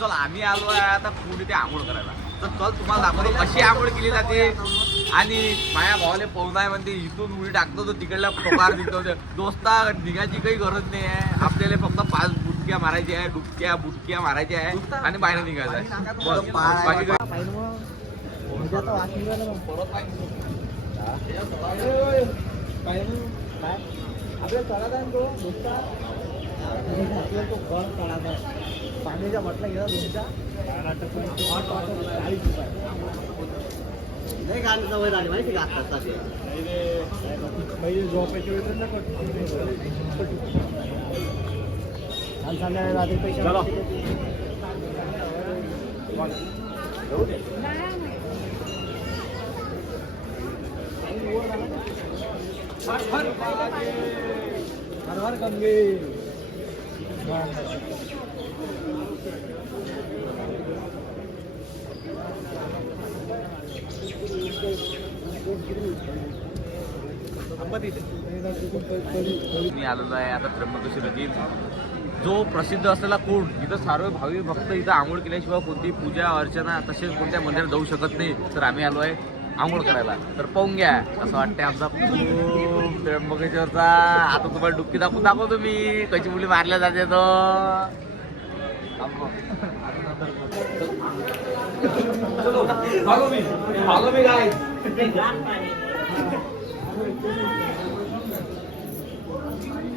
चल आम्ही आलो आहे आता पुढे ते आंघोळ करायला. तर चल तुम्हाला दाखवतो कशी आंघोळ केली जाते. आणि माझ्या भावाला पवनाय म्हणते इथून उडी टाकतो तो तिकडला टोकार दिसतो. दोस्ता निघायची काही गरज नाही आहे. आपल्याला फक्त 5 बुटक्या मारायच्या आहे, बुटक्या मारायच्या आहे आणि बाहेर निघायचं आहे. बाकी पाण्याच्या म्हटलं गेला तुमच्या नाही गाडी सवय झाली माहिती का आता पहिले झोपायची वेळ संध्याकाळी रात्री पैसे हर कमी मी आलेलो आहे आता त्र्यंबकेश्वर नदीत. जो प्रसिद्ध असलेला कुंड, इथं सर्व भावी भक्त इथं आंघोळ केल्याशिवाय कोणती पूजा अर्चना तसेच कोणत्या मंदिरात जाऊ शकत नाही. तर आम्ही आलो आहे आंघोळ करायला. तर पाहून घ्या असं वाटतंय आमचा त्र्यंबकेश्वरचा. आता तुम्हाला डुबकी दाखवतो मी कशी मुली मारल्या जाते. तो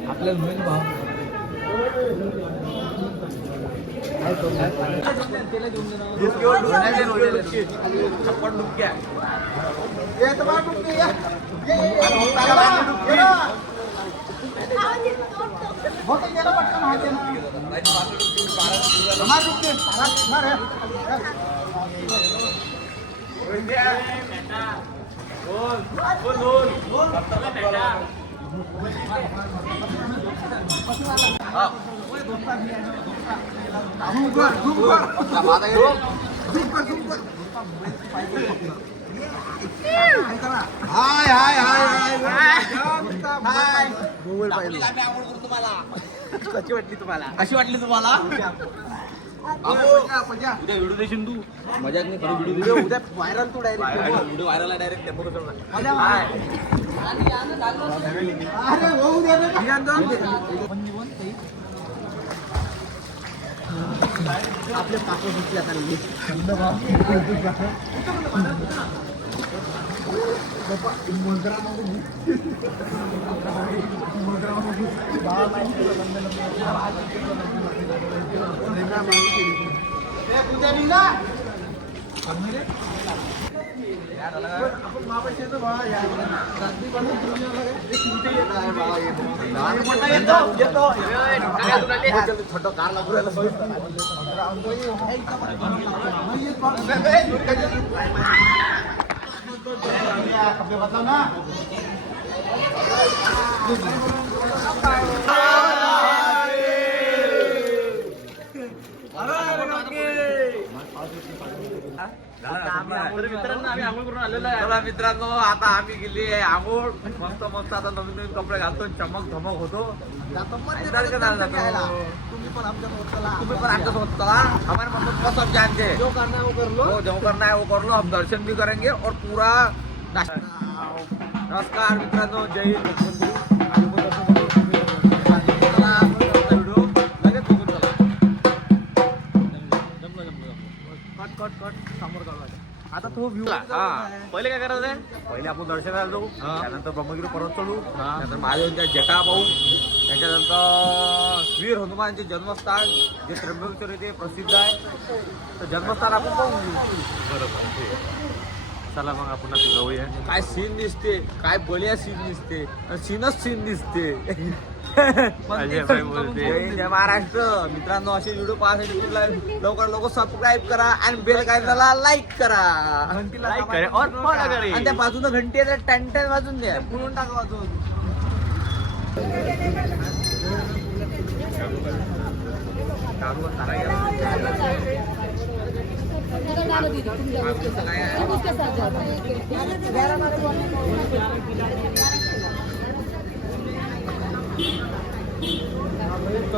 आपल्याला मेन भाव छप्पन डुबक्या कशी वाटली तुम्हाला उद्या व्हिडिओ देशील तू. मजाक नाही खरं व्हिडिओ उद्या व्हायरल तू डायरेक्ट व्हिडिओ व्हायरल आहे डायरेक्ट. आपले पाकं सुटले आता छोटं कार लागू बताओ ना मित्रांनो आता आम्ही गेली आहे आंघोळ. मस्त मस्त आता नवीन नवीन कपडे घालतो, चमक धमक होतो. तुम्ही पण आमच्यासोबत चला. हमारे मतलब बहुत सब जानते हैं. जो करना है वो कर लो. जो करना है वो कर लो. हम दर्शन भी करेंगे और पूरा नमस्कार मित्रांनो, जय हिंद. आता तो व्ह्यू पहिले काय करायचं आहे, पहिले आपण दर्शनाला जाऊ, त्यानंतर ब्रह्मगिरी पर्वत चढू, त्यानंतर महादेवांच्या जटा पाहू, त्याच्यानंतर वीर हनुमानचे जन्मस्थान जे त्र्यंबकेश्वर येथे प्रसिद्ध आहे, तर जन्मस्थान आपण पाहू. बरोबर, चला मग आपण आता जाऊया. काय सीन दिसते, काय बलिया सीन दिसते, सीनच सीन दिसते. जय महाराष्ट्र. मित्रांनो, असे व्हिडिओ पाहण्यासाठी लवकर लवकर सबस्क्राईब करा आणि बेल आयकॉनला लाईक करा. आणि त्या बाजून घंटी आहे, टॅन टॅन वाजून द्या, म्हणून टाका वाजून.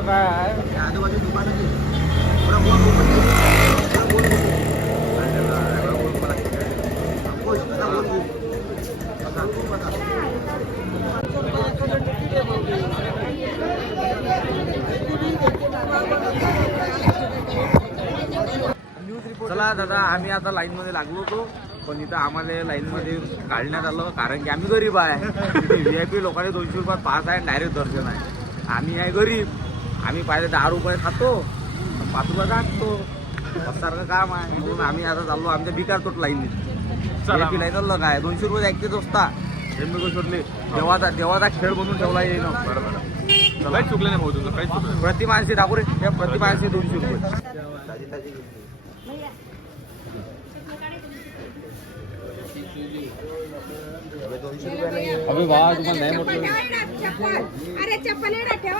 काय आहे आजूबाजू दुकानाची चला दादा, आम्ही आता लाईन मध्ये लागलो होतो, पण इथं आम्हाला लाईन मध्ये काढण्यात आलं कारण की आम्ही गरीब आहे. VIP लोकांनी 200 रुपयात पास आहे, डायरेक्ट दर्शन आहे. आम्ही आहे गरीब, आम्ही पाहिजे 10 रुपये खातो, 5 रुपये टाकतो, सारखं काम आहे. म्हणून आम्ही आता चाललो आमच्या बिकार तोट लाईन. VIP लाईन चाललं काय 200 रुपये ऐकतेच असता. त्र्यंबकेश्वरले देवाचा खेळ बनवून ठेवला येईल. बरोबर, काहीच चुकलं नाही भाऊ तुझं, काहीच चुकलं. प्रति माणसे टाकू रे, त्या प्रति माणसे 200 रुपये. अबे वाह, तुम्हाला नाही म्हटलं. अरे चप्पल ठेव.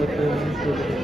स्टार्ट